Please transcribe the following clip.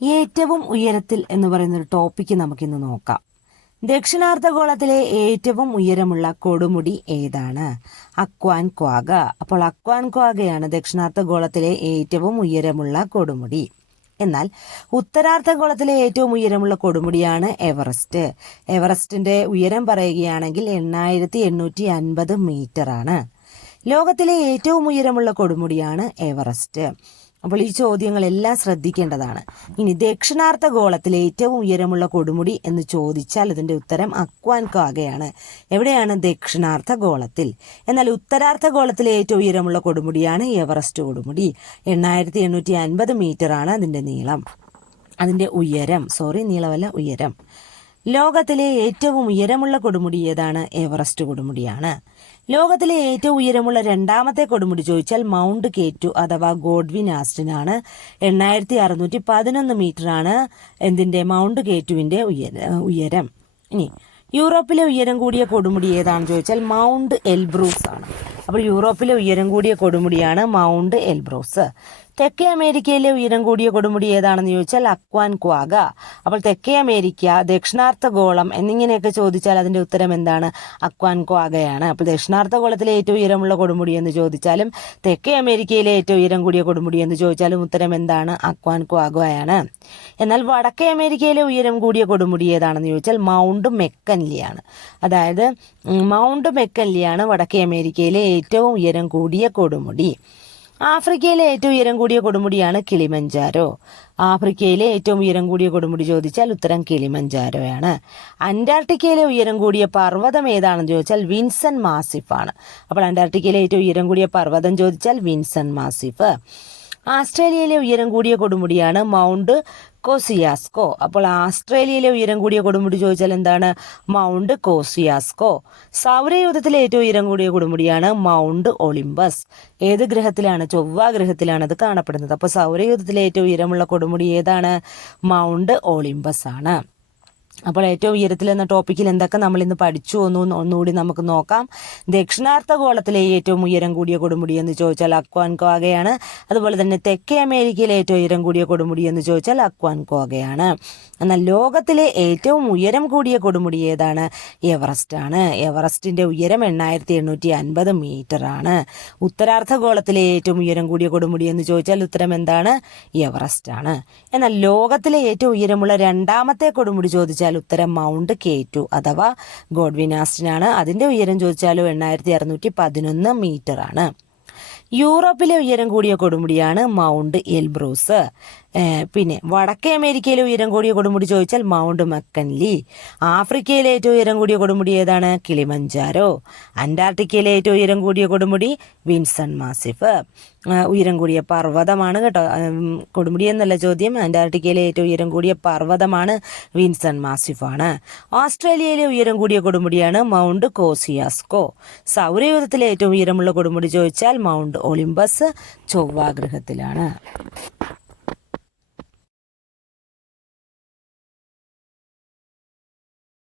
ഏറ്റവും ഉയരത്തിൽ എന്ന് പറയുന്ന ഒരു ടോപ്പിക്ക് നമുക്കിന്ന് നോക്കാം. ദക്ഷിണാർദ്ധഗോളത്തിലെ ഏറ്റവും ഉയരമുള്ള കൊടുമുടി ഏതാണ്? അക്വാൻ ക്വാഗ അപ്പോൾ അക്വാൻ ക്വാഗയാണ് ദക്ഷിണാർദ്ധഗോളത്തിലെ ഏറ്റവും ഉയരമുള്ള കൊടുമുടി. എന്നാൽ ഉത്തരാർദ്ധഗോളത്തിലെ ഏറ്റവും ഉയരമുള്ള കൊടുമുടിയാണ് എവറസ്റ്റ്. എവറസ്റ്റിന്റെ ഉയരം പറയുകയാണെങ്കിൽ എണ്ണായിരത്തി എണ്ണൂറ്റി അൻപത് മീറ്റർ ആണ് ലോകത്തിലെ ഏറ്റവും ഉയരമുള്ള കൊടുമുടിയാണ് എവറസ്റ്റ്. അപ്പോൾ ഈ ചോദ്യങ്ങളെല്ലാം ശ്രദ്ധിക്കേണ്ടതാണ്. ഇനി ദക്ഷിണാർത്ഥ ഗോളത്തിൽ ഏറ്റവും ഉയരമുള്ള കൊടുമുടി എന്ന് ചോദിച്ചാൽ അതിന്റെ ഉത്തരം അക്വാൻ കാഗയാണ് എവിടെയാണ് ദക്ഷിണാർദ്ധഗോളത്തിൽ എന്നാൽ ഉത്തരാർത്ഥ ഗോളത്തിലെ ഏറ്റവും ഉയരമുള്ള കൊടുമുടിയാണ് എവറസ്റ്റ് കൊടുമുടി. എണ്ണായിരത്തി എണ്ണൂറ്റി അൻപത് മീറ്റർ ആണ് അതിന്റെ നീളം. അതിന്റെ ഉയരം സോറി നീളമല്ല ഉയരം. ലോകത്തിലെ ഏറ്റവും ഉയരമുള്ള കൊടുമുടി ഏതാണ്? എവറസ്റ്റ് കൊടുമുടിയാണ്. ലോകത്തിലെ ഏറ്റവും ഉയരമുള്ള രണ്ടാമത്തെ കൊടുമുടി ചോദിച്ചാൽ മൗണ്ട് കേറ്റു അഥവാ ഗോഡ്വിൻ ആസ്റ്റിനാണ് എണ്ണായിരത്തി അറുന്നൂറ്റി പതിനൊന്ന് ആണ് എന്തിന്റെ മൗണ്ട് കേറ്റുവിന്റെ ഉയര ഉയരം. ഇനി യൂറോപ്പിലെ ഉയരം കൂടിയ കൊടുമുടി ഏതാണെന്ന് ചോദിച്ചാൽ മൗണ്ട് എൽബ്രൂസ് ആണ്. അപ്പോൾ യൂറോപ്പിലെ ഉയരം കൂടിയ കൊടുമുടിയാണ് മൗണ്ട് എൽബ്രൂസ്. തെക്കേ അമേരിക്കയിലെ ഉയരം കൂടിയ കൊടുമുടി ഏതാണെന്ന് ചോദിച്ചാൽ അക്വാൻ ക്വാഗ. അപ്പോൾ തെക്കേ അമേരിക്ക ദക്ഷിണാർത്ഥഗോളം എന്നിങ്ങനെയൊക്കെ ചോദിച്ചാൽ അതിന്റെ ഉത്തരം എന്താണ്? അക്വാൻ ക്വാഗയാണ്. അപ്പോൾ ദക്ഷിണാർത്ഥഗോളത്തിലെ ഏറ്റവും ഉയരമുള്ള കൊടുമുടി എന്ന് ചോദിച്ചാലും തെക്കേ അമേരിക്കയിലെ ഏറ്റവും ഉയരം കൂടിയ കൊടുമുടി എന്ന് ചോദിച്ചാലും ഉത്തരം എന്താണ്? അക്വാൻ ക്വാഗയാണ്. എന്നാൽ വടക്കേ അമേരിക്കയിലെ ഉയരം കൂടിയ കൊടുമുടി ഏതാണെന്ന് ചോദിച്ചാൽ മൗണ്ട് മെക്കൻലിയാണ്. അതായത് മൗണ്ട് മെക്കൻലിയാണ് വടക്കേ അമേരിക്കയിലെ ഏറ്റവും ഉയരം കൂടിയ കൊടുമുടി. ആഫ്രിക്കയിലെ ഏറ്റവും ഉയരം കൂടിയ കൊടുമുടിയാണ് കിളിമഞ്ചാരോ. ആഫ്രിക്കയിലെ ഏറ്റവും ഉയരം കൂടിയ കൊടുമുടി ചോദിച്ചാൽ ഉത്തരം കിളിമഞ്ചാരോയാണ്. അന്റാർട്ടിക്കയിലെ ഉയരം കൂടിയ പർവതം ഏതാണെന്ന് ചോദിച്ചാൽ വിൻസൺ മാസിഫ് ആണ് അപ്പോൾ അന്റാർട്ടിക്കയിലെ ഏറ്റവും ഉയരം കൂടിയ പർവതം ചോദിച്ചാൽ വിൻസൺ മാസിഫ്. ആസ്ട്രേലിയയിലെ ഉയരം കൂടിയ കൊടുമുടിയാണ് മൗണ്ട് കോസിയാസ്കോ. അപ്പോൾ ആസ്ട്രേലിയയിലെ ഉയരം കൂടിയ കൊടുമുടി ചോദിച്ചാൽ എന്താണ്? Mount Kosciuszko. സൗരയൂഥത്തിലെ ഏറ്റവും ഉയരം കൂടിയ കൊടുമുടിയാണ് മൗണ്ട് ഒളിമ്പസ്. ഏത് ഗ്രഹത്തിലാണ്? ചൊവ്വ ഗ്രഹത്തിലാണ് അത് കാണപ്പെടുന്നത്. അപ്പോൾ സൗരയൂഥത്തിലെ ഏറ്റവും ഉയരമുള്ള കൊടുമുടി ഏതാണ്? മൗണ്ട് ഒളിമ്പസ് ആണ് അപ്പോൾ ഏറ്റവും ഉയരത്തിൽ എന്ന ടോപ്പിക്കിൽ എന്തൊക്കെ നമ്മൾ ഇന്ന് പഠിച്ചു എന്ന് ഒന്നുകൂടി നമുക്ക് നോക്കാം. ദക്ഷിണാർത്ഥ ഗോളത്തിലെ ഏറ്റവും ഉയരം കൂടിയ കൊടുമുടി എന്ന് ചോദിച്ചാൽ അക്വാൻ കോഗയാണ് അതുപോലെ തന്നെ തെക്കേ അമേരിക്കയിലെ ഏറ്റവും ഉയരം കൂടിയ കൊടുമുടി എന്ന് ചോദിച്ചാൽ അക്വാൻ കോഗയാണ് എന്നാൽ ലോകത്തിലെ ഏറ്റവും ഉയരം കൂടിയ കൊടുമുടി ഏതാണ്? എവറസ്റ്റ് ആണ്. എവറസ്റ്റിന്റെ ഉയരം എണ്ണായിരത്തി എണ്ണൂറ്റി അൻപത് മീറ്റർ ആണ് ഉത്തരാർദ്ധഗോളത്തിലെ ഏറ്റവും ഉയരം കൂടിയ കൊടുമുടി എന്ന് ചോദിച്ചാൽ ഉത്തരം എന്താണ്? എവറസ്റ്റ് ആണ്. എന്നാൽ ലോകത്തിലെ ഏറ്റവും ഉയരമുള്ള രണ്ടാമത്തെ കൊടുമുടി ചോദിച്ചാൽ ഉത്തരം മൗണ്ട് കെ ടു അഥവാ ഗോഡ്വിനാസ്റ്റിനാണ് അതിന്റെ ഉയരം ചോദിച്ചാലും എണ്ണായിരത്തി അറുന്നൂറ്റി പതിനൊന്ന് മീറ്റർ ആണ് യൂറോപ്പിലെ ഉയരം കൂടിയ കൊടുമുടിയാണ് മൗണ്ട് എൽബ്രൂസ്. പിന്നെ വടക്കേ അമേരിക്കയിലെ ഉയരം കൂടിയ കൊടുമുടി ചോദിച്ചാൽ മൗണ്ട് മക്കൻലി. ആഫ്രിക്കയിലെ ഏറ്റവും ഉയരം കൂടിയ കൊടുമുടി ഏതാണ്? കിളിമഞ്ചാരോ. അന്റാർട്ടിക്കയിലെ ഏറ്റവും ഉയരം കൂടിയ കൊടുമുടി വിൻസൺ മാസിഫ്. ഉയരം കൂടിയ പർവതമാണ് കേട്ടോ. കൊടുമുടി എന്നല്ല ചോദ്യം. അന്റാർട്ടിക്കയിലെ ഏറ്റവും ഉയരം കൂടിയ പർവതമാണ് വിൻസൺ മാസിഫാണ്. ഓസ്ട്രേലിയയിലെ ഉയരം കൂടിയ കൊടുമുടിയാണ് മൗണ്ട് കോസിയാസ്കോ. സൗരയൂഥത്തിലെ ഏറ്റവും ഉയരമുള്ള കൊടുമുടി ചോദിച്ചാൽ മൗണ്ട് ഒളിമ്പസ് ചൊവ്വാഗ്രഹത്തിലാണ്.